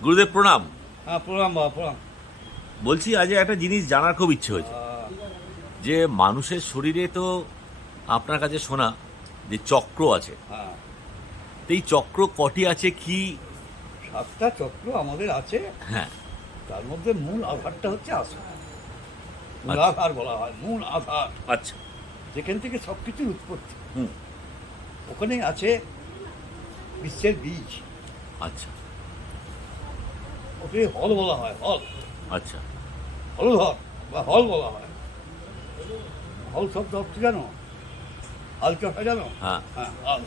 গুরুদেব প্রণাম। হ্যাঁ প্রণাম বাবা প্রণাম। বলছি আজ একটা জিনিস জানার খুব ইচ্ছে হয়েছে। যে মানুষের শরীরে তো আপনার কাছে শোনা যে চক্র আছে। হ্যাঁ। তো এই চক্র কটি আছে কি? সাতটা চক্র আমাদের আছে। হ্যাঁ। তার মধ্যে মূল আধারটা হচ্ছে আসল মূল আধার বলা হয় মূল আধার। আচ্ছা। যেখান থেকে সব কিছুর উৎপত্তি। হুম। ওখানে আছে বিশ্বের বীজ। আচ্ছা। ওকে হল বলা হয় হল। আচ্ছা। হলধর বা হল বলা হয়। হল শব্দ অর্থ জানো? হাল চাষা জানো? হ্যাঁ। হ্যাঁ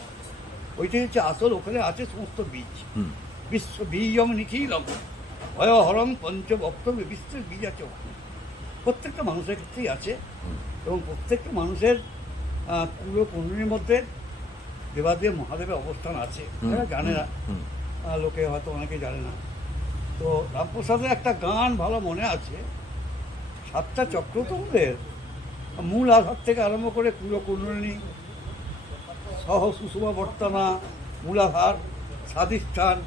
ওইটাই হচ্ছে আসল ওখানে আছে সমস্ত বীজ। বিশ্ব বীজম নিখিলম। ভয়হরম পঞ্চবক্তব্য বিশ্বের বীজ আছে ওখানে। প্রত্যেকটা মানুষের ক্ষেত্রেই আছে। এবং প্রত্যেকটা মানুষের পুরো কুণ্ডলীর মধ্যে দেবাদেব মহাদেবের অবস্থান আছে। হুম, জানে না লোকে হয়তো অনেকে জানে না। তো রামপ্রসাদের একটা গান ভালো মনে আছে। সাতটা চক্র তো ওদের। মূল আধার থেকে আরম্ভ করে পুরো কুণ্ডলিনী সহ সুষমা বর্তনা মূলাধার স্বাধিষ্ঠান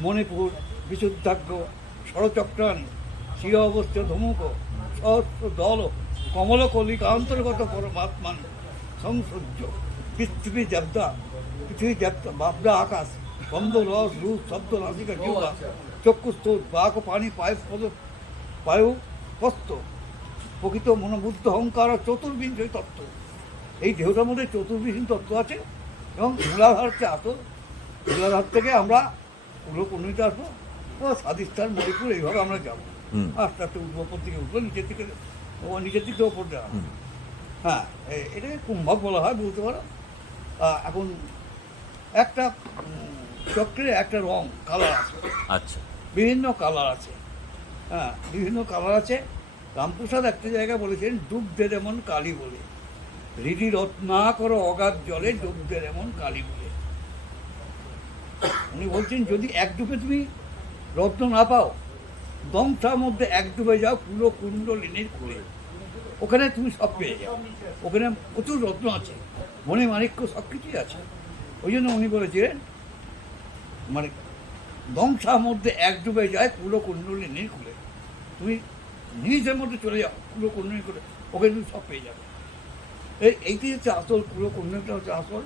মণিপুর বিশুদ্ধাজ্ঞ ষড়চক্রাণী চির অবস্থ ধমুক, সহস্র দল কমল কলিকা অন্তর্গত পরমাত্মান সংসর্য। পৃথিবী জাবদা পৃথিবী জাবদা বাবদা আকাশ বন্ধ রস, রূপ, শব্দ, নাসিকা, জিহ্বা চক্ষুস্থ বাক পানি পায়ু পদ পায়ু হস্ত প্রকৃত মনোবুদ্ধ অহংকার চতুর্বিংশ তত্ত্ব। এই দেহটার মধ্যে চতুর্বিহীন তত্ত্ব আছে এবং মূলাধার হচ্ছে আসল মূলাধার থেকে আমরা পুরো আসব ও স্বাধিষ্ঠান মণিপুর এইভাবে আমরা যাব। আস্তে আস্তে উঠবো ওপর থেকে উঠবো নিচের থেকে ও নিচের দিক থেকে ওপর হুম। হ্যাঁ এটাকে কুম্ভক বলা হয় বলতে পারো। এখন একটা চক্রে একটা রং কালার আছে। আচ্ছা। বিভিন্ন কালার আছে। হ্যাঁ বিভিন্ন কালার আছে। রামপ্রসাদ একটা জায়গায় বলেছেন ডুব দে যেমন কালী বলে। হৃদি রত্না করো অগাধ জলে ডুব দে যেমন কালী বলে। উনি বলছেন যদি এক ডুবে তুমি রত্ন না পাও দমটার মধ্যে এক ডুবে যাও পুরো কুণ্ডলিনীর খুলে ওখানে তুমি সব পেয়ে যাও। ওখানে প্রচুর রত্ন আছে, মনে মাণিক্য সব কিছুই আছে। ওই জন্য উনি বলেছিলেন মানে দংশার মধ্যে এক ডুবে যায় পুরো কুণ্ডলী নেই খুলে তুমি নিজের মধ্যে চলে যাও পুরো কুণ্ডলী করে ওকে তুমি সব পেয়ে যাবে। এই এইটাই হচ্ছে আসল পুরো কুণ্ডলীটা হচ্ছে আসল।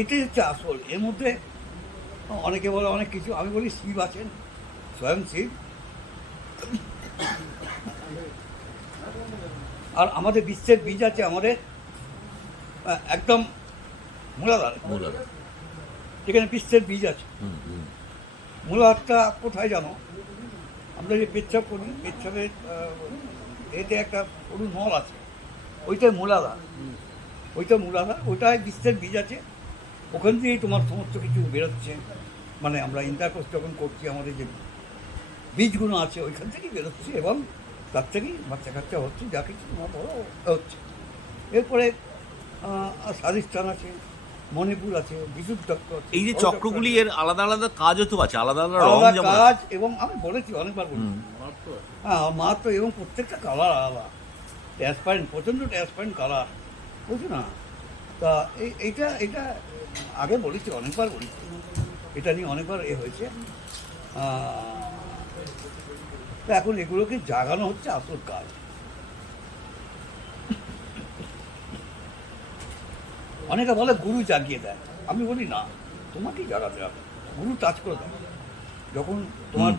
এটাই হচ্ছে আসল। এর মধ্যে অনেকে বলে অনেক কিছু। আমি বলি শিব আছেন। স্বয়ং শিব আর আমাদের বিশ্বের বীজ আছে আমাদের একদম মূলাধার। যেখানে বিশ্বের বীজ আছে। মূলাধারটা কোথায় জানো? আমরা যে পেচ্ছাপ করি পেচ্ছাপের এতে একটা সরু নল আছে। ওইটাই মূলাধার। ওইটা মূলাধার। ওইটায় বিশ্বের বীজ আছে। ওখান দিয়েই তোমার সমস্ত কিছু বেরোচ্ছে। মানে আমরা ইন্টারকোর্স যখন করছি আমাদের যে বীজগুলো আছে ওইখান থেকেই বেরোচ্ছে এবং তার থেকেই বাচ্চা কাচ্চা হচ্ছে যা কিছু তোমার বড় হচ্ছে। এরপরে স্বাধিষ্ঠান আছে মণিপুর আছে বিশুদ্ধত্ব আছে এই যে চক্রগুলি এর আলাদা আলাদা কাজও তো আছে আলাদা আলাদা রং যেমন কাজ এবং আমি বলেছি অনেকবার বলেছি। হ্যাঁ মাত্র এবং প্রত্যেকটা কালার আলাদা। ট্রান্সপারেন্ট প্রচণ্ড ট্রান্সপারেন্ট কালার বুঝছ না? তা এই এইটা এটা আগে বলেছি অনেকবার বলেছি। এটা নিয়ে অনেকবার এ হয়েছে। তা এখন এগুলোকে জাগানো হচ্ছে আসল কাজ। অনেকে বলে গুরু জাগিয়ে দেয়। আমি বলি না তোমাকেই জাগাতে হবে। গুরু টাচ করে দেয় যখন তোমার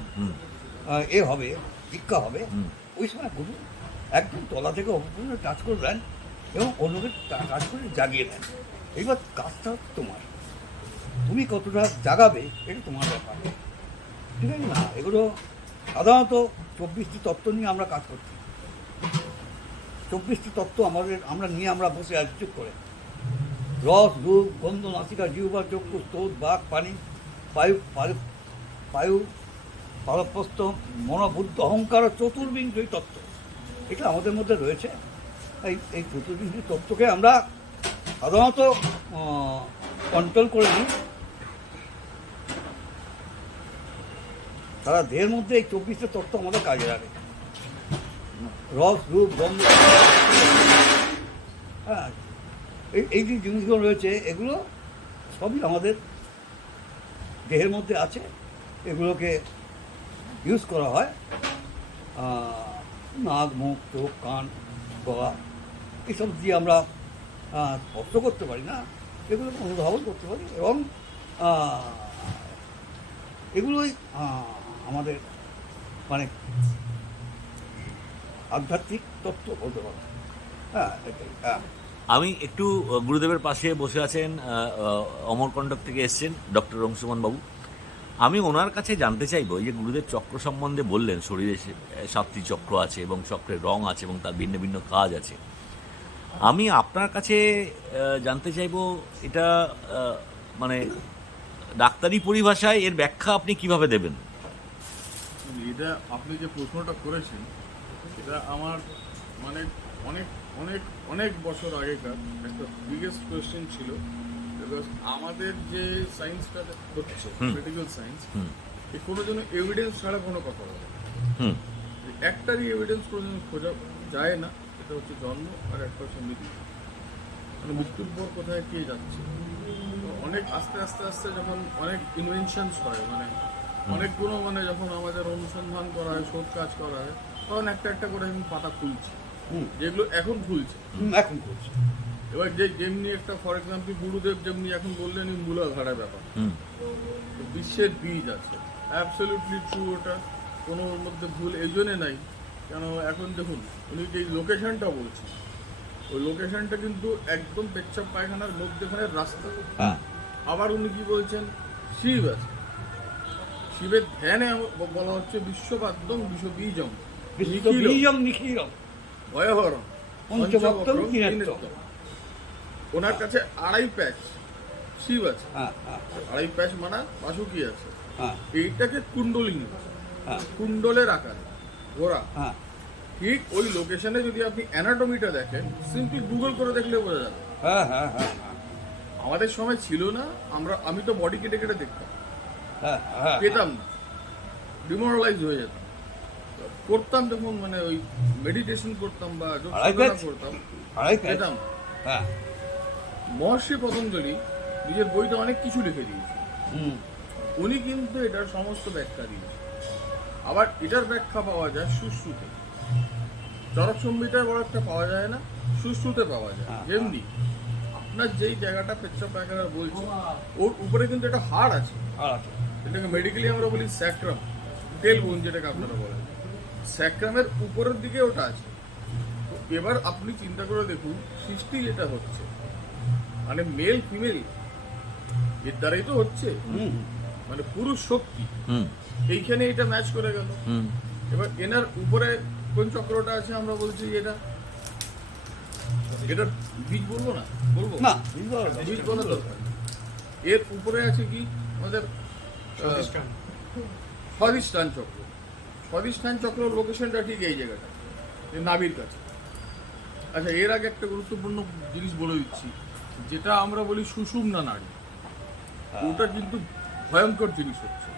এ হবে ভিক্ষা হবে ওই সময় গুরু একদম তলা থেকে অপূর্ণ টাচ করে দেন এবং অন্যকে টাচ করে জাগিয়ে দেন। এইবার কাজটা তোমার। তুমি কতটা জাগাবে এটা তোমার ব্যাপার। ঠিক আছে? না এগুলো সাধারণত চব্বিশটি তত্ত্ব নিয়ে আমরা কাজ করছি। চব্বিশটি তত্ত্ব আমাদের, আমরা নিয়ে আমরা বসে আছি, চুপ করে। রস রূপ গন্ধ, নাসিকা, জিহ্বা, চক্ষু স্তোত বাঘ পানি বায়ু বায়ু বায়ু পারপ্রস্ত মনোবুদ্ধ, অহংকার চতুর্বিংশই তত্ত্ব। এটা আমাদের মধ্যে রয়েছে। এই এই চতুর্বিংশ তত্ত্বকে আমরা সাধারণত কন্ট্রোল করে নিই। সারা দেহের মধ্যে এই চব্বিশটা তত্ত্ব আমাদের কাজে লাগে। রস, রূপ, গন্ধ। হ্যাঁ এই এই যে জিনিসগুলো রয়েছে, এগুলো সবই আমাদের দেহের মধ্যে আছে। এগুলোকে ইউজ করা হয় নাক, মুখ, চোখ, কান, গলা, এসব দিয়ে আমরা স্পর্শ করতে পারি না। এগুলোকে অনুধাবন করতে পারি এবং এগুলোই আমাদের মানে আধ্যাত্মিক তত্ত্ব বলতে পারো। হ্যাঁ হ্যাঁ। আমি একটু গুরুদেবের পাশে বসে আছেন আহ, থেকে এসছেন ডক্টর রংশুমন বাবু। আমি ওনার কাছে জানতে চাইব যে গুরুদেব চক্র সম্বন্ধে বললেন শরীরে সাতটি চক্র আছে এবং চক্রের রং আছে এবং তার ভিন্ন ভিন্ন কাজ আছে। আমি আপনার কাছে জানতে চাইব এটা মানে ডাক্তারি পরিভাষায় এর ব্যাখ্যা আপনি কীভাবে দেবেন? এটা আপনি যে প্রশ্নটা করেছেন এটা আমার মানে অনেক অনেক অনেক বছর আগেকার একটা বিগেস্ট কোয়েশ্চেন ছিল আমাদের যে সায়েন্সটা হচ্ছে। মেডিকেল সায়েন্স এ কোনো জন্য এভিডেন্স ছাড়া কোনো কথা বলে না। হুম একটারই এভিডেন্স কোনো জন্য খোঁজা যায় না এটা হচ্ছে জন্ম আর একটা হচ্ছে মৃত্যু মানে মৃত্যুর পর কোথায় কে যাচ্ছে অনেক আস্তে আস্তে আস্তে যখন অনেক ইনভেনশনস হয় মানে অনেকগুলো মানে যখন আমাদের অনুসন্ধান করা হয় শোধ কাজ করা হয় তখন একটা একটা করে এখন পাতা খুলছে। হুম। যেগুলো এখন খুলছে। এখন করছি এবার যে যেমনি একটা ফর এক্সাম্পল গুরুদেব যেমনি এখন বললেন মূলাধারা ব্যাপার। বিশ্বের বীজ আছে। অ্যাবসলিউটলি ট্রু ওটা। কোনো ওর মধ্যে ভুল এই জন্যে নাই। কেন এখন দেখুন উনি যে লোকেশনটা বলছেন ওই লোকেশনটা কিন্তু একদম পেচ্ছাপ পায়খানার মধ্যেখানের রাস্তা। হ্যাঁ। আবার উনি কি বলছেন শিব আছে। শিবের ধ্যানে বলা হচ্ছে বিশ্ববাদ্যম বিশ্ব বীজম বিশ্ব বীজম নিখিলম কিনেত্তম। কিনেত্তম। ওনার কাছে আড়াই প্যাচ শিব আছে। হ্যাঁ হ্যাঁ। আড়াই প্যাচ মানা বাসুকি আছে। হ্যাঁ। এইটাকে কুণ্ডলিনী হ্যাঁ। কুণ্ডলের আকারে ঘোরা ঠিক ওই লোকেশনে যদি আপনি অ্যানাটমিটা দেখেন সিম্পলি গুগল করে দেখলে বোঝা যাবে। হ্যাঁ হ্যাঁ হ্যাঁ আমাদের সময় ছিল না আমরা আমি তো বডি কেটে কেটে দেখতাম। পেতাম না। ডিমোরালাইজ হয়ে যেতাম। করতাম যখন মানে ওই মেডিটেশন করতাম বা? করতাম পেতাম। হ্যাঁ। মহর্ষি পতঞ্জলি নিজের বইতে অনেক কিছু লিখে দিয়েছে হুম। উনি কিন্তু এটার সমস্ত ব্যাখ্যা দিয়েছে আবার এটার ব্যাখ্যা পাওয়া যায় সুশ্রুতে। চরক সংহিতায় বড় একটা পাওয়া যায় না সুশ্রুতে পাওয়া যায়। হ্যাঁ। যেমনি আপনার যেই জায়গাটা পেচ্ছাপ পায়খানা বলছি ওর উপরে কিন্তু একটা হাড় আছে। আর আছে। এটাকে মেডিকেলি আমরা বলি স্যাক্রাম টেল বোন যেটাকে আপনারা বলেন। স্যাক্রামের উপরের দিকে ওটা আছে। তো এবার আপনি চিন্তা করে দেখুন সৃষ্টি যেটা হচ্ছে মানে মেল ফিমেল এর দ্বারাই তো হচ্ছে। মানে পুরুষ শক্তি। এইখানে এটা ম্যাচ করে গেল। এবার এনার উপরে কোন চক্রটা আছে আমরা বলছি এটা? এটা বীজ বলব না? বলব? না। বীজ বলা দরকার এর উপরে আছে কি? আমাদের আহ, স্বাধিষ্ঠান চক্র। স্বাধিষ্ঠান চক্র লোকেশনটা ঠিক এই জায়গাটা এই নাভির কাছে। আচ্ছা এর আগে একটা গুরুত্বপূর্ণ জিনিস বলে দিচ্ছি যেটা আমরা বলি সুষুম্না নাড়ি ওটা কিন্তু ভয়ঙ্কর জিনিস হচ্ছে।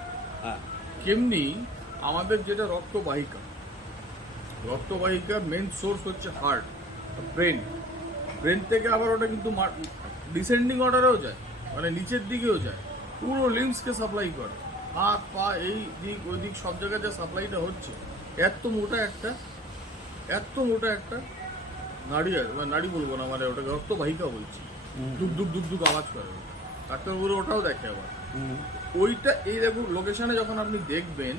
হ্যাঁ। কেমনি আমাদের যেটা রক্তবাহিকা রক্তবাহিকার মেন সোর্স হচ্ছে হার্ট ব্রেন ব্রেন থেকে আবার ওটা কিন্তু ডিসেন্ডিং অর্ডারেও যায় মানে নিচের দিকেও যায়। পুরো লিম্সকে সাপ্লাই করে। হাত পা এই দিক ওই দিক সব জায়গায় যে সাপ্লাইটা হচ্ছে এত মোটা একটা এত মোটা একটা নাড়ি আছে মানে নাড়ি বলব না মানে ওটাকে রক্তবাহিকা বলছি। দুক দুক দুক দুক আওয়াজ করে। ডাক্তারবাবুরা ওটাও দেখে আবার। ওইটা এই দেখুন লোকেশনে যখন আপনি দেখবেন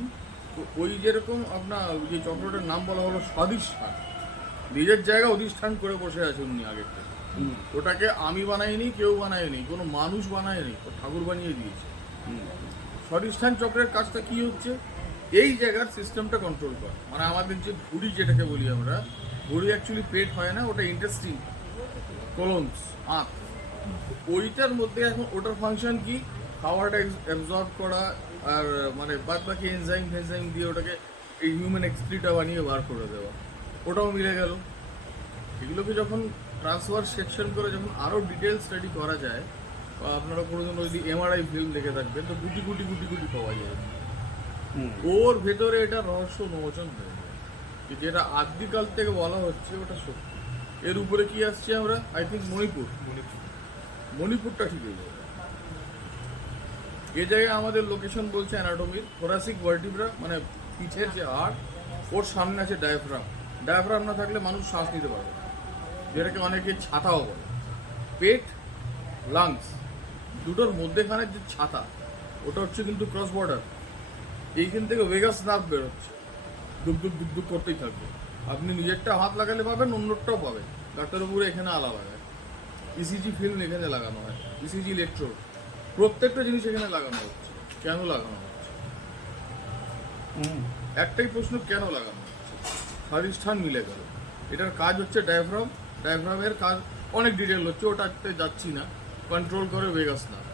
তো ওই যেরকম আপনার যে চক্রটার নাম বলা হলো স্বাধিষ্ঠান। নিজের জায়গা অধিষ্ঠান করে বসে আছে উনি আগের থেকে। ওটাকে আমি বানাইনি কেউ বানায়নি কোনো মানুষ বানায়নি ও ঠাকুর বানিয়ে দিয়েছে। হুম। স্বাধিষ্ঠান চক্রের কাজটা কি হচ্ছে? এই জায়গার সিস্টেমটা কন্ট্রোল করা। মানে আমাদের যে ভুড়ি যেটাকে বলি আমরা ভুড়ি অ্যাকচুয়ালি পেট হয় না ওটা ইন্টারেস্টিং কলমস আঁক ওইটার মধ্যে এখন ওটার ফাংশন কি? খাওয়াটা অ্যাবজর্ব করা আর মানে বাদ বাকি এনজাইম ফেনজাইম দিয়ে ওটাকে এই হিউম্যান এক্সপ্রিটা বানিয়ে বার করে দেওয়া। ওটাও মিলে গেল। এগুলোকে যখন ট্রান্সফার সেকশন করে যখন আরও ডিটেল স্টাডি করা যায় বা আপনারা কোনোদিন যদি এমআরআই ফিল্ম দেখে থাকবেন তো গুটি গুটি গুটি গুটি পাওয়া যায়। ওর ভেতরে এটা রহস্য উন্মোচন হয়ে যায়। যেটা আদিকাল থেকে বলা হচ্ছে ওটা সত্যি। এর উপরে কি আসছে আমরা? I think Manipur. মণিপুর। মণিপুরটা ঠিক হয়ে যাবে। এ জায়গায় আমাদের লোকেশন বলছে অ্যানাটমির ফোরাসিক ভার্টিব্রা মানে পিঠের যে হাড় ওর সামনে আছে ডায়াফ্রাম ডায়াফ্রাম না থাকলে মানুষ শ্বাস নিতে পারবে না। যেটাকে অনেকে ছাতাও বলে। পেট লাংস দুটোর মধ্যেখানের যে ছাতা ওটা হচ্ছে কিন্তু ক্রস বর্ডার এইখান থেকে ভেগাস নার্ভ বেরোচ্ছে। দুক দুক দুক দুক করতেই থাকবে। আপনি নিজেরটা হাত লাগালে পাবেন অন্যটাও পাবেন। ডাক্তারবাবুরা এখানে আলাদা লাগায় ইসিজি ফিল্ম এখানে লাগানো হয়। ইসিজি ইলেকট্রোড প্রত্যেকটা জিনিস এখানে লাগানো হচ্ছে। কেন লাগানো হচ্ছে। একটাই প্রশ্ন কেন লাগানো হচ্ছে? স্থান মিলে গেল। এটার কাজ হচ্ছে ডায়াফ্রাম ডায়াফ্রামের কাজ অনেক ডিটেল হচ্ছে ওটাতে যাচ্ছি না কন্ট্রোল করে ভেগাস নার্ভ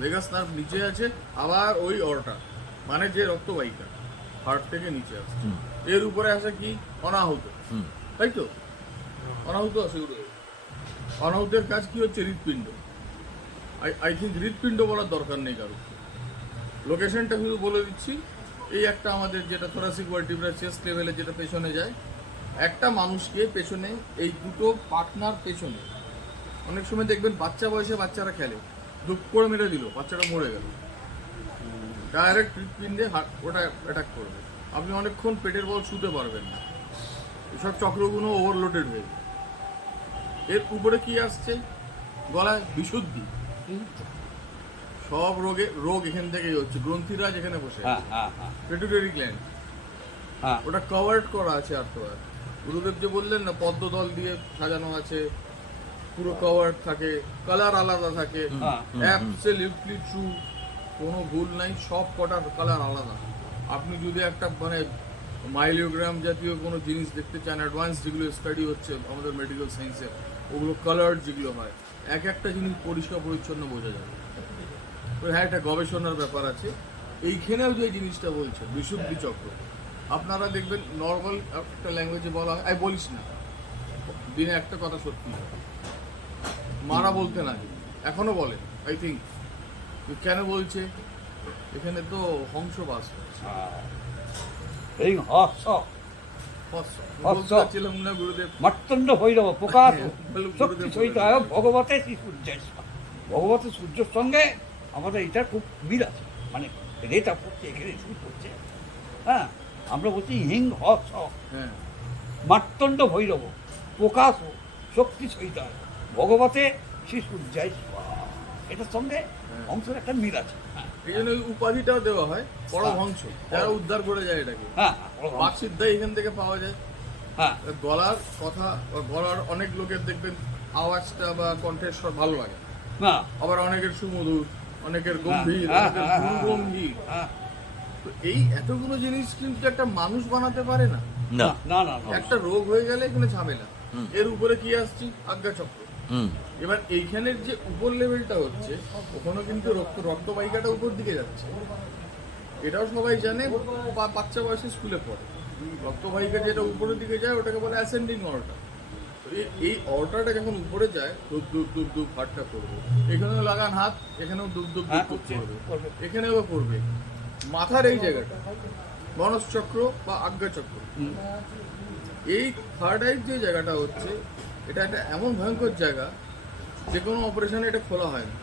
ভেগাস নার্ভ নিচে আছে আবার ওই অরটা মানে যে রক্তবাহিকা হার্ট থেকে নিচে আসছে এর উপরে আছে কি? অনাহুত। তাই তো? অনাহুত আছে অনাহুতের কাজ কি হচ্ছে? হৃৎপিণ্ড। আই আই থিঙ্ক হৃৎপিণ্ড বলার দরকার নেই কারও লোকেশনটা শুধু বলে দিচ্ছি এই একটা আমাদের যেটা থোরাসিক ভার্টিব্রা চেস্ট লেভেলে যেটা পেছনে যায় একটা মানুষকে পেছনে এই দুটো পার্টনার পেছনে। অনেক সময় দেখবেন বাচ্চা বয়সে বাচ্চারা খেলে। দুঃখ করে মেরে দিল বাচ্চাটা মরে গেল। ডাইরেক্ট হৃৎপিণ্ডে হাত ওটা অ্যাটাক করবে। আপনি অনেকক্ষণ পেটের বল শুতে পারবেন না। এসব চক্রগুলো ওভারলোডেড হয়ে এর উপরে কি আসছে? গলায় বিশুদ্ধি। সব রোগে রোগ এখান থেকেই হচ্ছে। গ্রন্থিরাজ এখানে বসে হ্যাঁ হ্যাঁ হ্যাঁ। পেটুটারি গ্ল্যান্ড হ্যাঁ। ওটা কভার্ড করা আছে আর তো আর। গুরুদেব যে বললেন না পদ্মদল দিয়ে সাজানো আছে পুরো কভার্ড থাকে কালার আলাদা থাকে। অ্যাবসলিউটলি ট্রু কোনো ভুল নাই সব কটার কালার আলাদা। আপনি যদি একটা মানে মাইলিওগ্রাম জাতীয় কোনো জিনিস দেখতে চান অ্যাডভান্স যেগুলো স্টাডি হচ্ছে আমাদের মেডিকেল সায়েন্সে ওগুলো কালার যেগুলো হয় এক একটা জিনিস পরিষ্কার পরিচ্ছন্ন বোঝা যায়। তো হ্যাঁ একটা গবেষণার ব্যাপার আছে। এইখানেও যে জিনিসটা বলছে বিশুদ্ধি চক্র। আপনারা দেখবেন নর্মাল একটা ল্যাঙ্গুয়েজে বলা হয়। আই বলিস না। দিনে একটা কথা সত্যি। মারা বলতে না এখনও বলে আই থিঙ্ক কেন বলছে? এখানে তো হংস বাস। এই হস মর্তণ্ড ভৈরব প্রকাশ। হ্যাঁ, বলুন, শক্তি সহিত বলুন। সূর্যের ভগবতের সূর্যের সঙ্গে আমাদের এটা খুব মিল আছে। মানে রেটা পড়ছে এখানে শুরু করছে হ্যাঁ? আমরা বলছি হিং হস হ্যাঁ। মার্তণ্ড ভৈরব প্রকাশ শক্তি সহিত ভগবতে শ্রী সূর্যায় এটার সঙ্গে হ্যাঁ। অংশের একটা মিল আছে। হ্যাঁ। এই জন্য উপাধিটাও দেওয়া হয় পরমহংস। যারা উদ্ধার করে যায় এটাকে। হ্যাঁ বাক সিদ্ধা এখান থেকে পাওয়া যায়। হ্যাঁ। গলার কথা গলার অনেক লোকের দেখবেন আওয়াজটা বা কণ্ঠের স্বর ভালো লাগে। না। আবার অনেকের সুমধুর অনেকের গম্ভীর হ্যাঁ, অনেকের হ্যাঁ, হ্যাঁ, গম্ভীর হ্যাঁ। তো এই এতগুলো জিনিস কিন্তু একটা মানুষ বানাতে পারে না। না। না না একটা রোগ হয়ে গেলে এখানে ঝামেলা। এর উপরে কি আসছি? আজ্ঞা চক্র এবার এইখানের যে উপর লেভেলটা হচ্ছে ওখানে কিন্তু রক্ত রক্তবাহিকাটা উপর দিকে যাচ্ছে। এটাও সবাই জানে বাচ্চা বয়সে স্কুলে পড়ে। রক্তবাহিকা যেটা উপরের দিকে যায় ওটাকে বলে অ্যাসেন্ডিং অর্ডার এই অর্ডারটা যখন উপরে যায় দুপ দুপ দুপ দুপ হাতটা করবে এখানেও লাগান হাত এখানেও দুপ দুপ দুপ করবে। এখানেও করবে মাথার এই জায়গাটা গণেশ চক্র বা আজ্ঞা চক্র। হুম। এই থার্ড আই যে জায়গাটা হচ্ছে এটা একটা এমন ভয়ঙ্কর জায়গা যে কোনো অপারেশনে এটা খোলা হয় না।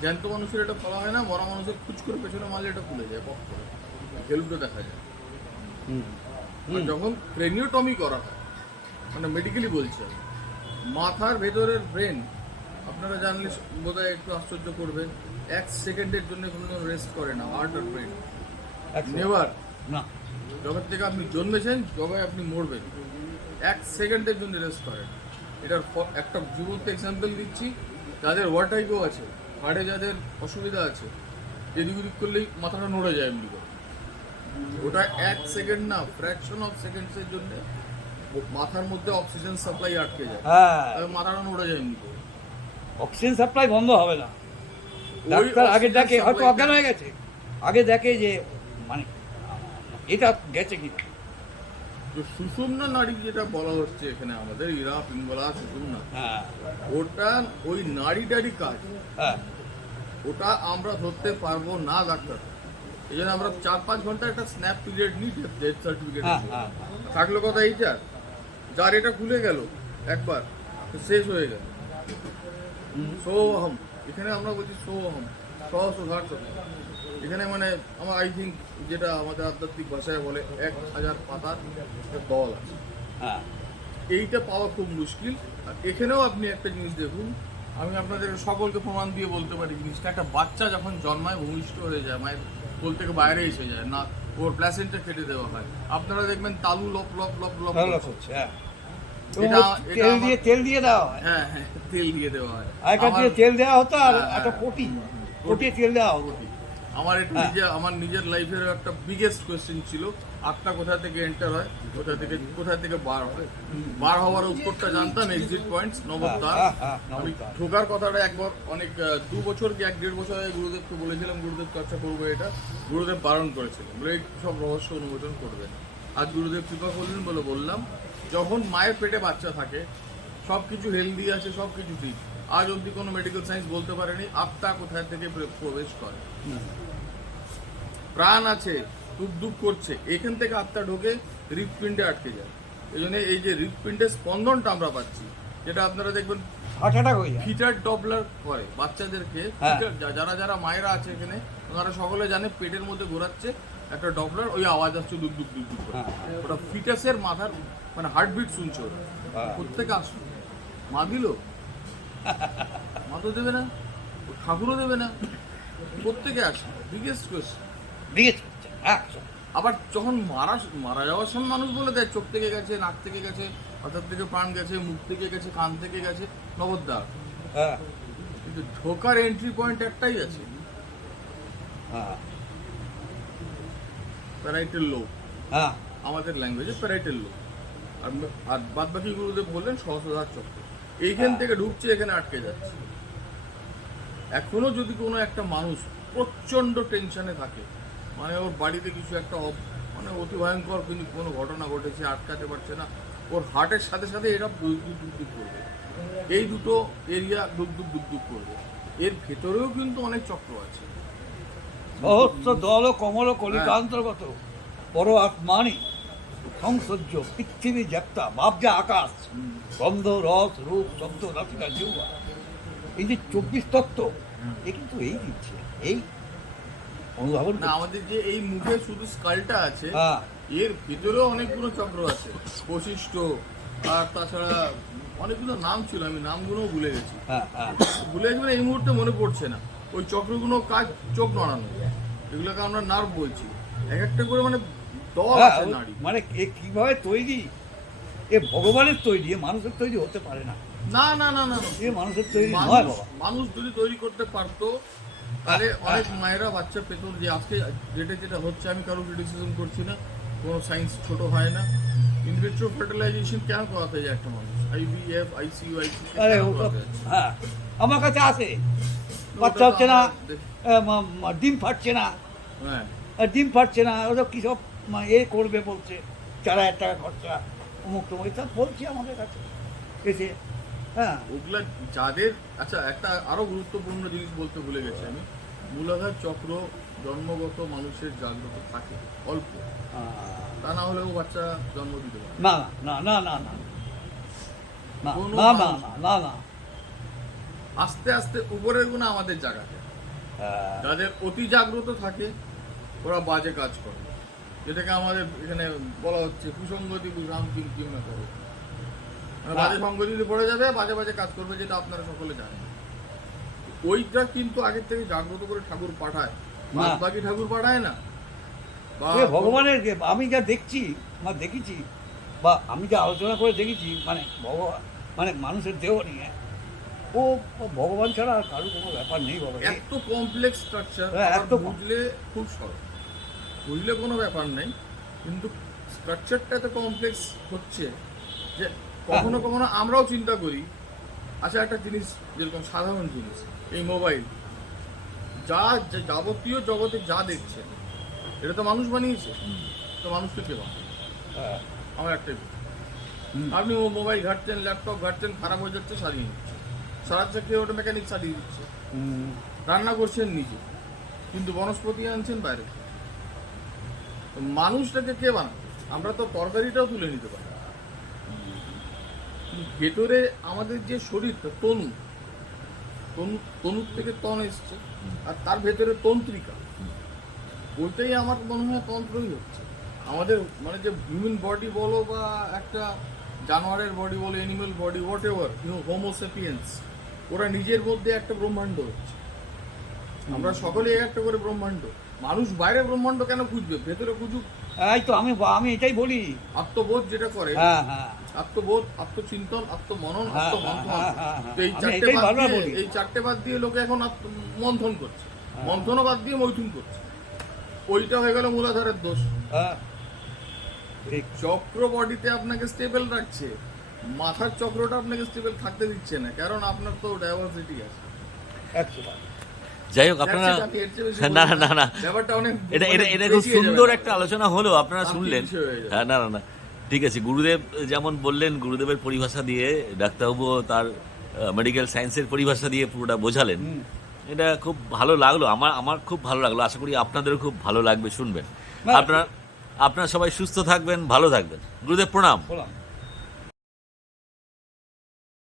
জ্যান্ত মানুষের এটা খোলা হয় না মরা মানুষের খুচ করে পেছনে মারলে এটা খুলে যায় পক করে। দেখা যায়। আর যখন ক্রেনিওটমি করা হয় মানে মেডিকেলি বলছে মাথার ভেতরের ব্রেন আপনারা জানলে বোধহয় একটু আশ্চর্য করবেন এক সেকেন্ডের জন্য কোনো রেস্ট করে না হার্ট আর ব্রেন নেভার না। জগৎ থেকে আপনি জন্মেছেন জবে আপনি মরবেন। এক সেকেন্ডের জন্য রেস্ট করেন। এটার একটা জীবন্ত এক্সাম্পল দিচ্ছি। যাদের ওয়াটাইকো আছে হাড়ে যাদের অসুবিধা আছে এদিক ওদিক করলেই মাথাটা নড়ে যায় এমনি করে। ওটা এক সেকেন্ড না ফ্র্যাকশন অফ সেকেন্ডসের জন্য মাথার মধ্যে অক্সিজেন সাপ্লাই আটকে যায়। হ্যাঁ। মাথাটা নড়ে যায় এমনি করে। অক্সিজেন সাপ্লাই বন্ধ হবে না। ডাক্তার আগে দেখে হয়তো অজ্ঞান হয়ে গেছে। আগে দেখে যে মানে এটা গেছে কি? তো সুষুম্না নাড়ি যেটা বলা হচ্ছে এখানে আমাদের ইরা পিঙ্গলা সুষুম্না হ্যাঁ। ওটা ওই নাড়িটারই কাজ। হ্যাঁ। ওটা আমরা ধরতে পারব না ডাক্তার। এই জন্য আমরা চার পাঁচ ঘণ্টা একটা স্ন্যাপ পিরিয়ড নিই ডেথ সার্টিফিকেট হ্যাঁ থাকল কথা এইটা। যার এটা খুলে গেল একবার তো শেষ হয়ে গেল। সোহম এখানে আমরা বলছি সোহম সহস্র এখানে মানে আমার আই থিঙ্ক যেটা আমাদের আধ্যাত্মিক ভাষায় বলে এক হাজার পাতার দল আছে। হ্যাঁ। এইটা পাওয়া খুব মুশকিল। আর এখানেও আপনি একটা জিনিস দেখুন আমি আপনাদের সকলকে প্রমাণ দিয়ে বলতে পারি জিনিসটা একটা বাচ্চা যখন জন্মায় ভূমিষ্ঠ হয়ে যায় মায়ের কোল থেকে বাইরে এসে যায় না ওর প্ল্যাসেন্টটা কেটে দেওয়া হয়। আপনারা দেখবেন তালু লপ লপ লপ লপ। করছে। হ্যাঁ। তেল দিয়ে তেল দিয়ে দেওয়া হয়। হ্যাঁ হ্যাঁ তেল দিয়ে দেওয়া হয়। আগেকার তেল দেওয়া হতো আর হ্যাঁ, একটা হ্যাঁ। পটি তেল দেওয়া হতো। আমার একটু হ্যাঁ। নিজে আমার নিজের লাইফের একটা বিগেস্ট কোয়েশ্চেন ছিল কোথা থেকে এন্টার হয় কোথা থেকে কোথা থেকে বার হয়? বার হওয়ার উত্তরটা জানতাম এক্সিট পয়েন্টস নবদ্বার। হ্যাঁ, হ্যাঁ, আমি ঢোকার কথাটা একবার অনেক দু বছর কি এক দেড় বছর আগে গুরুদেবকে বলেছিলাম গুরুদেব চর্চা করব এটা। গুরুদেব বারণ করেছিলেন। বলে সব রহস্য অনুমোচন করবেন আজ গুরুদেব কৃপা করলেন বলে বললাম যখন মায়ের পেটে বাচ্চা থাকে সব কিছু হেলদি আছে সব কিছু ঠিক আজ অবধি কোনো মেডিকেল সায়েন্স বলতে পারেনি আত্মা কোথায় থেকে প্রবেশ করে? প্রাণ আছে দুপ দুপ করছে এখান থেকে আত্মা ঢোকে হৃৎপিণ্ডে আটকে যায়। এই জন্য এই যে হৃৎপিণ্ডের স্পন্দনটা আমরা পাচ্ছি যেটা আপনারা দেখবেন ফিটার ডবলার করে বাচ্চাদেরকে হ্যাঁ। যারা যারা মায়েরা আছে এখানে ওনারা সকলে জানে পেটের মধ্যে ঘোরাচ্ছে একটা ডবলার ওই আওয়াজ আসছে দুক দুক দুক দুক করে। হ্যাঁ। ওটা ফিটাসের মাথার মানে হার্টবিট শুনছে ওরা। হ্যাঁ। কোথেকে আসলো মা দিল? মা তো দেবে না। ঠাকুরও দেবে না। কোথেকে আসে বিগেস্ট কোয়েশ্চেন হ্যাঁ আবার যখন মারা মারা যাওয়ার সময় মানুষ বলে দেয় চোখ থেকে গেছে নাক থেকে গেছে মাথার থেকে প্রাণ গেছে মুখ থেকে গেছে কান থেকে গেছে নবদ্বার। হ্যাঁ। কিন্তু ঢোকার এন্ট্রি পয়েন্ট একটাই আছে। হ্যাঁ। প্যারাইটেল লোক। হ্যাঁ। আমাদের ল্যাঙ্গুয়েজে প্যারাইটেল লোক। আর আর বাদ বাকি গুরুদেব বললেন সহস্রধার চক্র। এইখান থেকে ঢুকছে এখানে আটকে যাচ্ছে। এখনও যদি কোনো একটা মানুষ প্রচণ্ড টেনশনে থাকে মানে ওর বাড়িতে কিছু একটা মানে অতি ভয়ঙ্কর কিন্তু কোনো ঘটনা ঘটেছে আটকাতে পারছে না ওর হার্টের সাথে সাথে এরা দুক দুক করবে। এই দুটো এরিয়া দুক দুক করবে। এর ভেতরেও কিন্তু অনেক চক্র আছে। সহস্র দল কমল কলিকান্তর্গত বড় আত্মানি সংসহ্য পৃথিবী বাবজা আকাশ। গন্ধ রস রূপ শব্দ জিহ্বা। এই যে চব্বিশ তত্ত্ব এ কিন্তু এই দিচ্ছে এই অনুধাবন না আমাদের যে এই মুখে শুধু স্কালটা আছে হ্যাঁ। এর ভিতরেও অনেকগুলো চক্র আছে। বশিষ্ঠ আর তাছাড়া অনেকগুলো নাম ছিল আমি নামগুলোও ভুলে গেছি। হ্যাঁ হ্যাঁ। ভুলে গেছি মানে এই মুহূর্তে মনে পড়ছে না। ওই চক্রগুলো কাজ চোখ নড়ানো। এগুলোকে আমরা নার্ভ বলছি। এক একটা করে মানে দল হ্যাঁ, আছে নারী মানে এ কীভাবে তৈরি? এ ভগবানের তৈরি এ মানুষের তৈরি হতে পারে না। না না না না। এ মানুষের তৈরি নয় মানুষ বাবা। মানুষ যদি তৈরি করতে পারতো তাহলে অনেক মায়েরা বাচ্চা পেত যে আজকে যেটা যেটা হচ্ছে আমি কারও ক্রিটিসিজম করছি না কোনো সায়েন্স ছোট হয় না। ইনভিট্রো ফার্টিলাইজেশন কেন করাতে যায় একটা মানুষ? আইভিএফ আইসিইউ আইসি আরে হ্যাঁ আমার কাছে আসে বাচ্চা হচ্ছে না ডিম ফাটছে না হ্যাঁ। আর ডিম ফাটছে না ওরা কী সব এ করবে বলছে চার হাজার টাকা খরচা অমুক তমুক এসব বলছি আমাদের কাছে। এসে হ্যাঁ। ওগুলা যাদের আচ্ছা একটা আরও গুরুত্বপূর্ণ জিনিস বলতে ভুলে গেছি আমি। মূলাধার চক্র জন্মগত মানুষের জাগ্রত থাকে অল্প। তা না হলেও বাচ্চা জন্ম দিতে পারে। না না না না না। না না না না না। আস্তে আস্তে উপরের গুণা আমাদের জায়গাতে হ্যাঁ, যাদের অতি জাগ্রত থাকে ওরা বাজে কাজ করে। যেটাকে আমাদের এখানে বলা হচ্ছে কুসঙ্গতি কুসাম কিম কিম না করো। মানে বাজে সঙ্গতিতে পড়ে যাবে বাজে বাজে কাজ করবে যেটা আপনারা সকলে জানেন। ওইটা কিন্তু আগের থেকে জাগ্রত করে ঠাকুর পাঠায়। বাকি ঠাকুর পাঠায় না। ভগবানের যে আমি যা দেখছি বা দেখেছি বা আমি যা আলোচনা করে দেখেছি মানে ভগবান মানে মানুষের দেহ নিয়ে ও ভগবান ছাড়া আর কারও কোনো ব্যাপার নেই বাবা। এত কমপ্লেক্স স্ট্রাকচার হ্যাঁ, এত বুঝলে খুব সহজ বুঝলে কোনো ব্যাপার নেই কিন্তু স্ট্রাকচারটা এত কমপ্লেক্স হচ্ছে যে কখনো হ্যাঁ। কখনো আমরাও চিন্তা করি। আচ্ছা একটা জিনিস যেরকম সাধারণ জিনিস এই মোবাইল যা যাবতীয় জগতে যা দেখছে এটা তো মানুষ বানিয়েছে। তো মানুষকে কে বানায় হ্যাঁ, আমার একটাই আপনি ও মোবাইল ঘাটছেন ল্যাপটপ ঘাটছেন খারাপ হয়ে যাচ্ছে সারিয়ে সারাচ্ছে কেউ ওটা মেকানিক সারিয়ে দিচ্ছে। রান্না করছেন নিজে, কিন্তু বনস্পতি আনছেন বাইরে। মানুষটাকে কে বানাবে? আমরা তো তরকারিটাও তুলে নিতে পারি। ভেতরে আমাদের যে শরীরটা, তনু তনু, তনুর থেকে তন এসছে, আর তার ভেতরে তন্ত্রিকা। ওইটাই আমার মনে হয় তন্ত্রই হচ্ছে। আমাদের মানে যে হিউম্যান বডি বলো বা একটা জানোয়ারের বডি বলো animal body whatever homo sapiens ওরা নিজের মধ্যে একটা ব্রহ্মাণ্ড হচ্ছে। আমরা সকলেই একটা করে ব্রহ্মাণ্ড। মানুষ বাইরে ব্রহ্মাণ্ড কেন খুঁজবে? ভেতরে খুঁজুক। এই তো আমি আমি এটাই বলি। আত্মবোধ যেটা করে হ্যাঁ হ্যাঁ। আত্মবোধ আত্মচিন্তন আত্মমনন হ্যাঁ, আত্মমন্থন। তো এই চারটে বাদ দিয়ে এই চারটে বাদ দিয়ে লোকে এখন মন্থন করছে। মন্থনও বাদ দিয়ে মৈথুন করছে। ওইটা হয়ে গেল মূলাধারের দোষ। চক্র বডিতে আপনাকে স্টেবল রাখছে। মাথার চক্রটা আপনাকে স্টেবল থাকতে দিচ্ছে না কারণ আপনার তো ডাইভার্সিটি আছে। যাই হোক আপনারা না না না। এটা এটা মানে এটা খুব সুন্দর একটা আলোচনা হলো আপনারা শুনলেন। হয়ে না না না। ঠিক আছে গুরুদেব যেমন বললেন গুরুদেবের পরিভাষা দিয়ে ডাক্তারবাবু তার মেডিকেল সায়েন্সের পরিভাষা দিয়ে পুরোটা বোঝালেন। এটা খুব ভালো লাগল আমার আমার খুব ভালো লাগল আশা করি আপনাদেরও খুব ভালো লাগবে শুনবেন। আপনারা আপনারা সবাই সুস্থ থাকবেন ভালো থাকবেন। গুরুদেব প্রণাম। বললাম